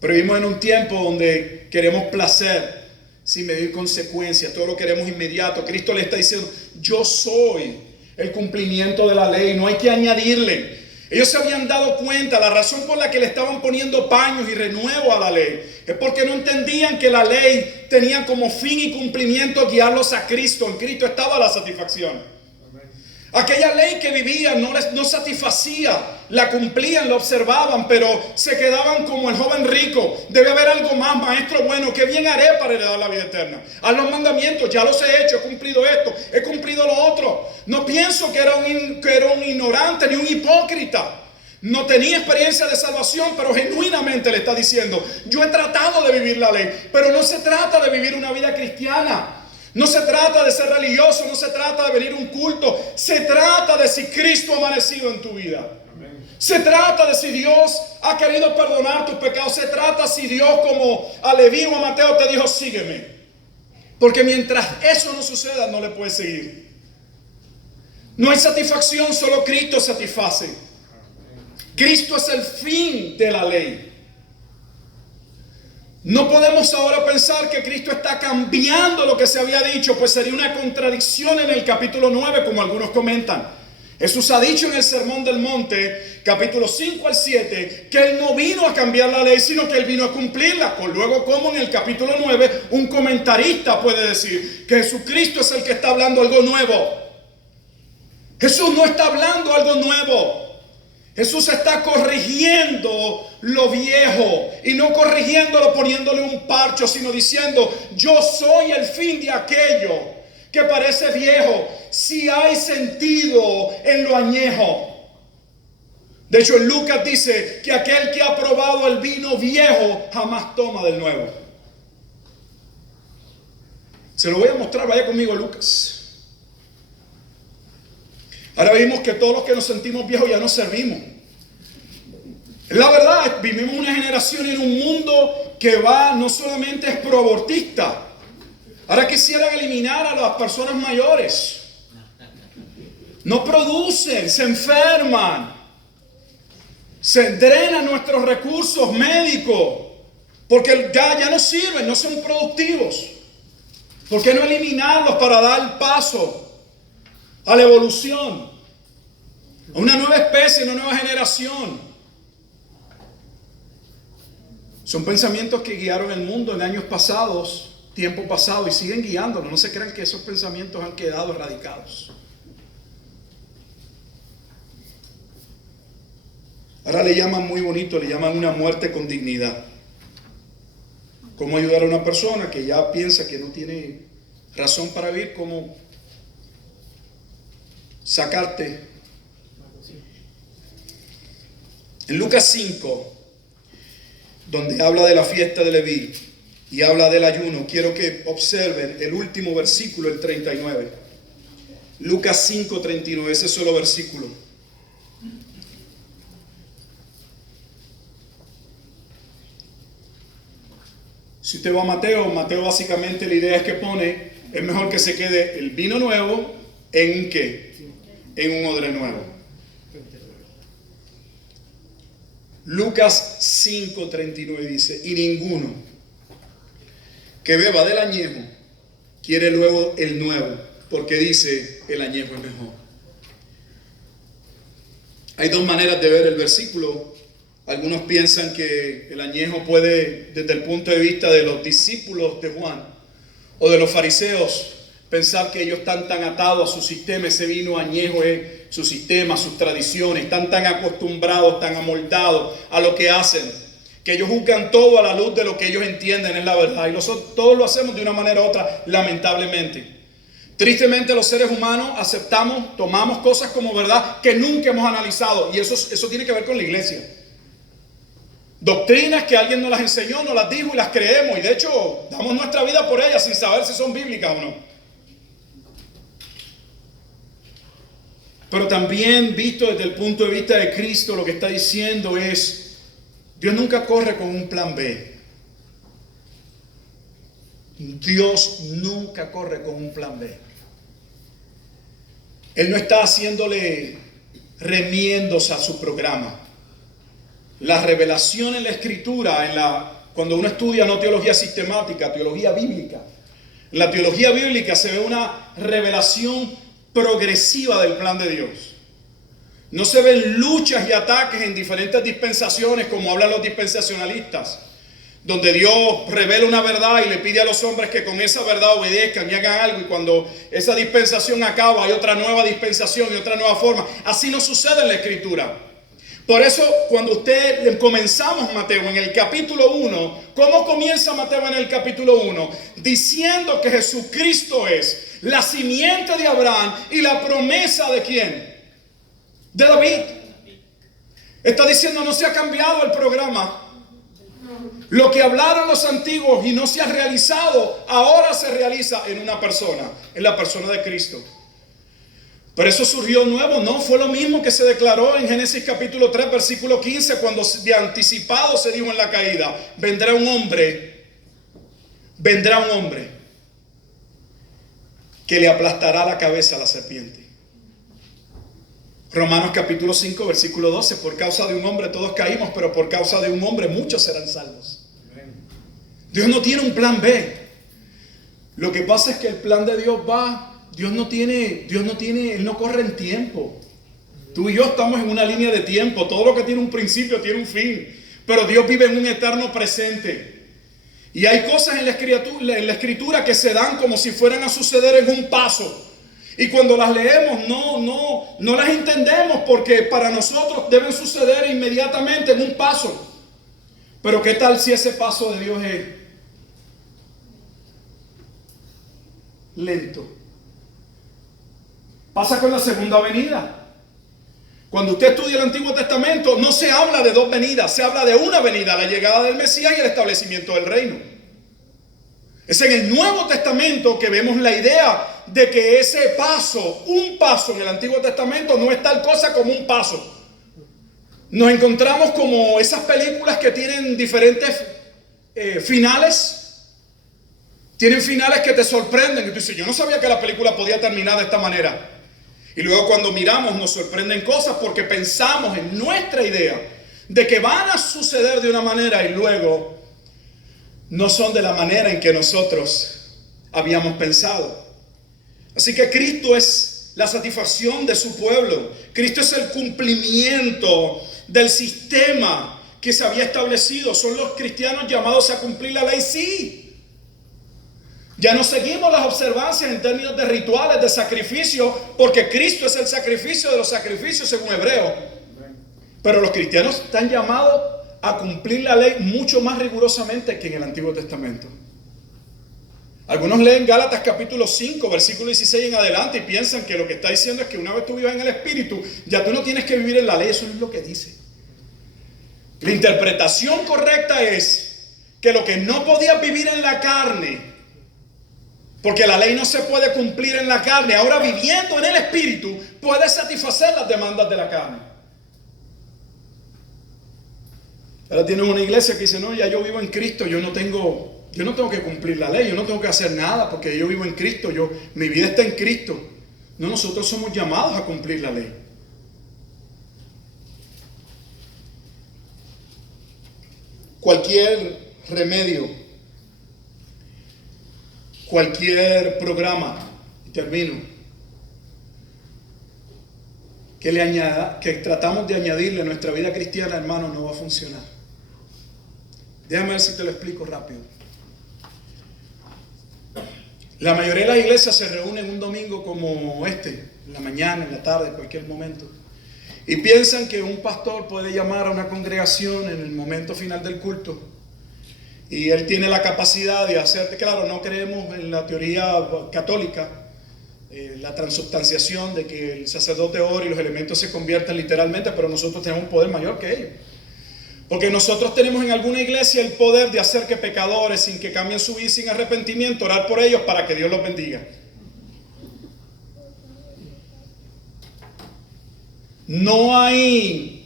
Pero vivimos en un tiempo donde queremos placer sin medir consecuencias, todo lo queremos inmediato. Cristo le está diciendo: yo soy el cumplimiento de la ley, no hay que añadirle. Ellos se habían dado cuenta, la razón por la que le estaban poniendo paños y renuevo a la ley es porque no entendían que la ley tenía como fin y cumplimiento guiarlos a Cristo. En Cristo estaba la satisfacción. Aquella ley que vivían no satisfacía, la cumplían, la observaban, pero se quedaban como el joven rico. Debe haber algo más, maestro bueno, ¿qué bien haré para heredar la vida eterna? Haz los mandamientos, ya los he hecho, he cumplido esto, he cumplido lo otro. No pienso que era un ignorante ni un hipócrita. No tenía experiencia de salvación, pero genuinamente le está diciendo: yo he tratado de vivir la ley, pero no se trata de vivir una vida cristiana. No se trata de ser religioso, no se trata de venir a un culto. Se trata de si Cristo ha amanecido en tu vida. Se trata de si Dios ha querido perdonar tus pecados. Se trata si Dios, como a Leví o a Mateo, te dijo: sígueme. Porque mientras eso no suceda, no le puedes seguir. No hay satisfacción, solo Cristo satisface. Cristo es el fin de la ley. No podemos ahora pensar que Cristo está cambiando lo que se había dicho, pues sería una contradicción en el capítulo 9, como algunos comentan. Jesús ha dicho en el Sermón del Monte, capítulo 5 al 7, que Él no vino a cambiar la ley, sino que Él vino a cumplirla. Luego, como en el capítulo 9, un comentarista puede decir que Jesucristo es el que está hablando algo nuevo. Jesús no está hablando algo nuevo. Jesús está corrigiendo lo viejo, y no corrigiéndolo poniéndole un parcho, sino diciendo: yo soy el fin de aquello que parece viejo, si hay sentido en lo añejo. De hecho, en Lucas dice que aquel que ha probado el vino viejo jamás toma del nuevo. Se lo voy a mostrar, vaya conmigo a Lucas. Ahora vimos que todos los que nos sentimos viejos ya no servimos. La verdad, vivimos una generación en un mundo que no solamente es proabortista. Ahora quisieran eliminar a las personas mayores. No producen, se enferman, se drenan nuestros recursos médicos, porque ya no sirven, no son productivos. ¿Por qué no eliminarlos para dar paso a la evolución, a una nueva especie, una nueva generación? Son pensamientos que guiaron el mundo en años pasados, tiempo pasado, y siguen guiándolo. No se crean que esos pensamientos han quedado erradicados. Ahora le llaman muy bonito, le llaman una muerte con dignidad. ¿Cómo ayudar a una persona que ya piensa que no tiene razón para vivir? ¿Cómo sacarte? En Lucas 5, donde habla de la fiesta de Leví y habla del ayuno, quiero que observen el último versículo, el 39. Lucas 5, 39, ese solo versículo. Si usted va a Mateo básicamente la idea es que pone: es mejor que se quede el vino nuevo en ¿qué? En un odre nuevo. Lucas 5:39 dice: y ninguno que beba del añejo quiere luego el nuevo, porque dice: el añejo es mejor. Hay dos maneras de ver el versículo. Algunos piensan que el añejo puede, desde el punto de vista de los discípulos de Juan o de los fariseos, pensar que ellos están tan atados a su sistema. Ese vino añejo es su sistema, sus tradiciones. Están tan acostumbrados, tan amoldados a lo que hacen, que ellos juzgan todo a la luz de lo que ellos entienden es la verdad. Y nosotros todos lo hacemos de una manera u otra, lamentablemente. Tristemente los seres humanos aceptamos, tomamos cosas como verdad que nunca hemos analizado. Y eso tiene que ver con la iglesia. Doctrinas que alguien nos las enseñó, nos las dijo y las creemos. Y de hecho damos nuestra vida por ellas sin saber si son bíblicas o no. Pero también visto desde el punto de vista de Cristo, lo que está diciendo es: Dios nunca corre con un plan B. Dios nunca corre con un plan B. Él no está haciéndole remiendos a su programa. La revelación en la Escritura, cuando uno estudia no teología sistemática, teología bíblica, en la teología bíblica se ve una revelación progresiva del plan de Dios. No se ven luchas y ataques en diferentes dispensaciones como hablan los dispensacionalistas, donde Dios revela una verdad y le pide a los hombres que con esa verdad obedezcan y hagan algo, y cuando esa dispensación acaba hay otra nueva dispensación y otra nueva forma. Así no sucede en la Escritura. Por eso cuando comenzamos Mateo en el capítulo 1, ¿cómo comienza Mateo en el capítulo 1? Diciendo que Jesucristo es la simiente de Abraham y la promesa ¿de quién? De David. Está diciendo: no se ha cambiado el programa. Lo que hablaron los antiguos y no se ha realizado, ahora se realiza en una persona, en la persona de Cristo. Pero eso surgió nuevo, no, fue lo mismo que se declaró en Génesis capítulo 3, versículo 15, cuando de anticipado se dijo en la caída: vendrá un hombre que le aplastará la cabeza a la serpiente. Romanos capítulo 5, versículo 12, por causa de un hombre todos caímos, pero por causa de un hombre muchos serán salvos. Dios no tiene un plan B. Lo que pasa es que el plan de Dios Dios no tiene, Él no corre en tiempo. Tú y yo estamos en una línea de tiempo. Todo lo que tiene un principio tiene un fin. Pero Dios vive en un eterno presente. Y hay cosas en la escritura que se dan como si fueran a suceder en un paso. Y cuando las leemos no las entendemos, porque para nosotros deben suceder inmediatamente en un paso. Pero ¿qué tal si ese paso de Dios es lento? Pasa con la segunda venida. Cuando usted estudia el Antiguo Testamento, no se habla de dos venidas, se habla de una venida, la llegada del Mesías y el establecimiento del reino. Es en el Nuevo Testamento que vemos la idea de que ese paso, un paso en el Antiguo Testamento, no es tal cosa como un paso. Nos encontramos como esas películas que tienen diferentes finales. Tienen finales que te sorprenden. Y tú dices: yo no sabía que la película podía terminar de esta manera. Y luego cuando miramos nos sorprenden cosas porque pensamos en nuestra idea de que van a suceder de una manera y luego no son de la manera en que nosotros habíamos pensado. Así que Cristo es la satisfacción de su pueblo. Cristo es el cumplimiento del sistema que se había establecido. ¿Son los cristianos llamados a cumplir la ley? Sí. Ya no seguimos las observancias en términos de rituales, de sacrificio, porque Cristo es el sacrificio de los sacrificios según Hebreo. Pero los cristianos están llamados a cumplir la ley mucho más rigurosamente que en el Antiguo Testamento. Algunos leen Gálatas capítulo 5, versículo 16 en adelante y piensan que lo que está diciendo es que una vez tú vivas en el Espíritu, ya tú no tienes que vivir en la ley. Eso no es lo que dice. La interpretación correcta es que lo que no podías vivir en la carne, porque la ley no se puede cumplir en la carne, ahora viviendo en el Espíritu puedes satisfacer las demandas de la carne. Ahora tienes una iglesia que dice: no, ya yo vivo en Cristo, yo no tengo que cumplir la ley, yo no tengo que hacer nada porque yo vivo en Cristo, mi vida está en Cristo. No, nosotros somos llamados a cumplir la ley. Cualquier remedio, cualquier programa, termino, que tratamos de añadirle a nuestra vida cristiana, hermano, no va a funcionar. Déjame ver si te lo explico rápido. La mayoría de las iglesias se reúnen un domingo como este, en la mañana, en la tarde, en cualquier momento, Y piensan que un pastor puede llamar a una congregación en el momento final del culto y él tiene la capacidad de hacer, claro, no creemos en la teoría católica, la transubstanciación de que el sacerdote ora y los elementos se convierten literalmente, pero nosotros tenemos un poder mayor que ellos. Porque nosotros tenemos en alguna iglesia el poder de hacer que pecadores, sin que cambien su vida, sin arrepentimiento, orar por ellos para que Dios los bendiga. No hay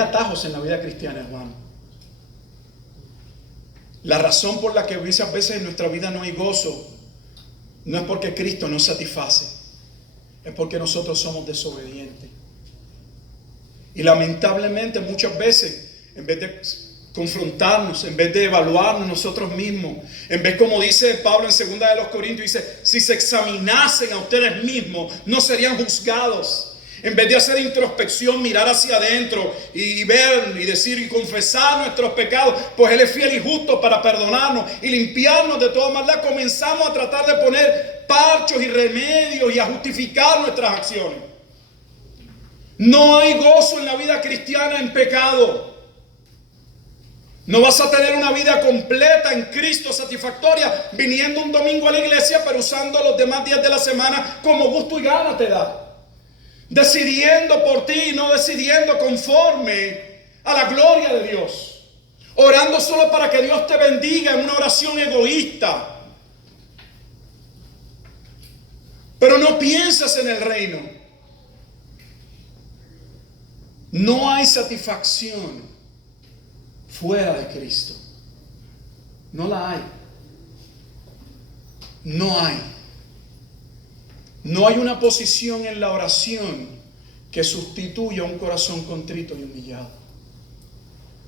atajos en la vida cristiana, hermano. La razón por la que muchas veces en nuestra vida no hay gozo no es porque Cristo nos satisface, es porque nosotros somos desobedientes. Y lamentablemente muchas veces, en vez de confrontarnos, en vez de evaluarnos nosotros mismos, en vez, como dice Pablo en 2 de los Corintios, dice, si se examinasen a ustedes mismos, no serían juzgados. En vez de hacer introspección, mirar hacia adentro y ver y decir y confesar nuestros pecados, pues Él es fiel y justo para perdonarnos y limpiarnos de toda maldad, comenzamos a tratar de poner parchos y remedios y a justificar nuestras acciones. No hay gozo en la vida cristiana en pecado. No vas a tener una vida completa en Cristo, satisfactoria, viniendo un domingo a la iglesia, pero usando los demás días de la semana como gusto y gana te da. Decidiendo por ti, no decidiendo conforme a la gloria de Dios. Orando solo para que Dios te bendiga en una oración egoísta. Pero no piensas en el reino. No hay satisfacción fuera de Cristo. No la hay. No hay. No hay una posición en la oración que sustituya un corazón contrito y humillado.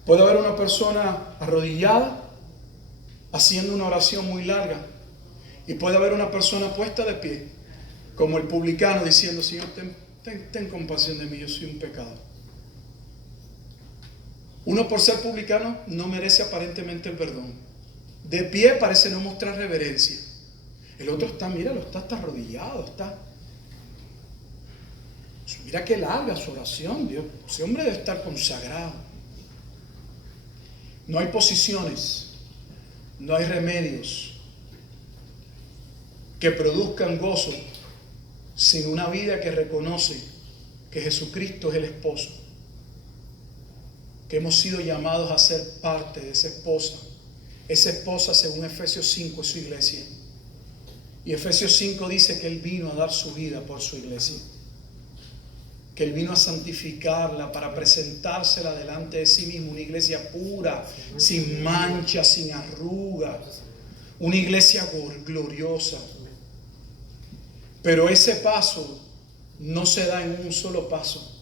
Puede haber una persona arrodillada haciendo una oración muy larga y puede haber una persona puesta de pie como el publicano diciendo, Señor, ten compasión de mí, yo soy un pecador. Uno, por ser publicano, no merece aparentemente el perdón. De pie parece no mostrar reverencia. El otro está, míralo, está arrodillado, está. Mira que larga su oración, Dios. Ese hombre debe estar consagrado. No hay posiciones, no hay remedios que produzcan gozo sin una vida que reconoce que Jesucristo es el esposo. Que hemos sido llamados a ser parte de esa esposa. Esa esposa, según Efesios 5, es su iglesia. Y Efesios 5 dice que Él vino a dar su vida por su iglesia. Que Él vino a santificarla para presentársela delante de sí mismo. Una iglesia pura, sin mancha, sin arrugas. Una iglesia gloriosa. Pero ese paso no se da en un solo paso.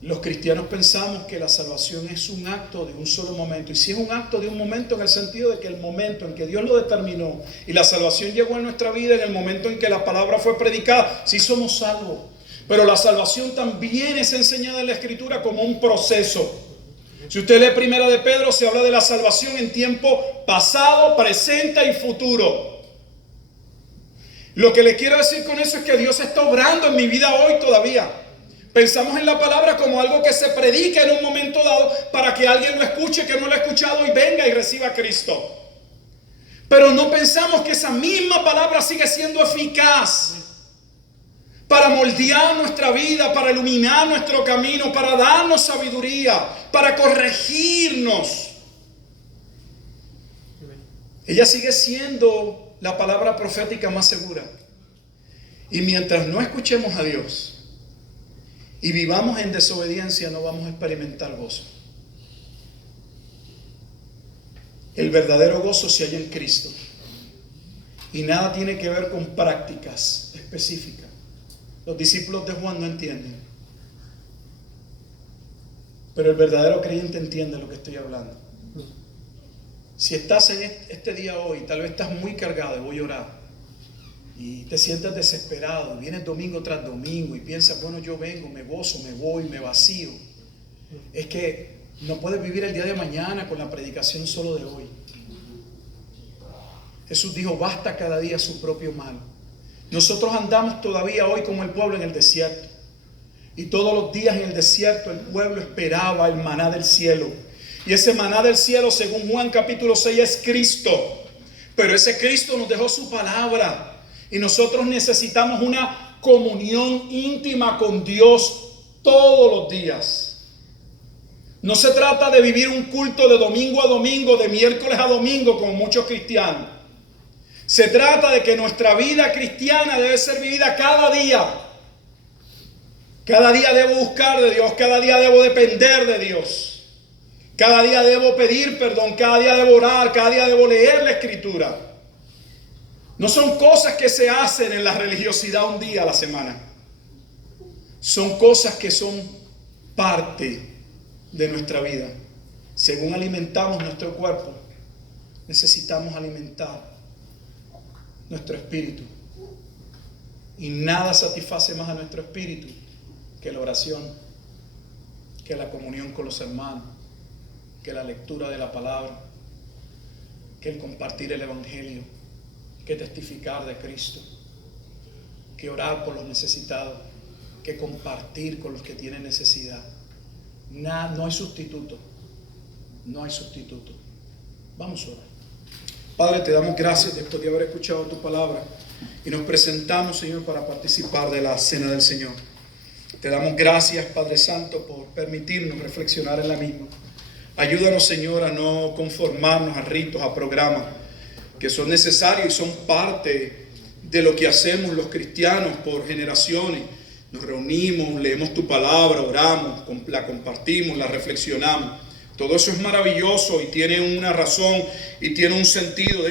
Los cristianos pensamos que la salvación es un acto de un solo momento. Y sí es un acto de un momento en el sentido de que el momento en que Dios lo determinó y la salvación llegó a nuestra vida, en el momento en que la palabra fue predicada, sí somos salvos. Pero la salvación también es enseñada en la Escritura como un proceso. Si usted lee Primera de Pedro, se habla de la salvación en tiempo pasado, presente y futuro. Lo que le quiero decir con eso es que Dios está obrando en mi vida hoy todavía. Pensamos en la palabra como algo que se predica en un momento dado para que alguien lo escuche que no lo ha escuchado y venga y reciba a Cristo. Pero no pensamos que esa misma palabra sigue siendo eficaz para moldear nuestra vida, para iluminar nuestro camino, para darnos sabiduría, para corregirnos. Ella sigue siendo la palabra profética más segura. Y mientras no escuchemos a Dios y vivamos en desobediencia, no vamos a experimentar gozo. El verdadero gozo se halla en Cristo. Y nada tiene que ver con prácticas específicas. Los discípulos de Juan no entienden. Pero el verdadero creyente entiende lo que estoy hablando. Si estás en este día hoy, tal vez estás muy cargado, y voy a orar. Y te sientes desesperado, vienes domingo tras domingo y piensas, bueno, yo vengo, me gozo, me voy, me vacío. Es que no puedes vivir el día de mañana con la predicación solo de hoy. Jesús dijo, basta cada día su propio mal. Nosotros andamos todavía hoy como el pueblo en el desierto. Y todos los días en el desierto el pueblo esperaba el maná del cielo. Y ese maná del cielo, según Juan capítulo 6, es Cristo. Pero ese Cristo nos dejó su palabra. Y nosotros necesitamos una comunión íntima con Dios todos los días. No se trata de vivir un culto de domingo a domingo, de miércoles a domingo, como muchos cristianos. Se trata de que nuestra vida cristiana debe ser vivida cada día. Cada día debo buscar de Dios, cada día debo depender de Dios. Cada día debo pedir perdón, cada día debo orar, cada día debo leer la Escritura. No son cosas que se hacen en la religiosidad un día a la semana. Son cosas que son parte de nuestra vida. Según alimentamos nuestro cuerpo, necesitamos alimentar nuestro espíritu. Y nada satisface más a nuestro espíritu que la oración, que la comunión con los hermanos, que la lectura de la palabra, que el compartir el evangelio, que testificar de Cristo, que orar por los necesitados, que compartir con los que tienen necesidad. No hay sustituto. No hay sustituto. Vamos a orar. Padre, te damos gracias después de haber escuchado tu palabra y nos presentamos, Señor, para participar de la cena del Señor. Te damos gracias, Padre Santo, por permitirnos reflexionar en la misma. Ayúdanos, Señor, a no conformarnos a ritos, a programas que son necesarios y son parte de lo que hacemos los cristianos por generaciones. Nos reunimos, leemos tu palabra, oramos, la compartimos, la reflexionamos. Todo eso es maravilloso y tiene una razón y tiene un sentido. De hecho,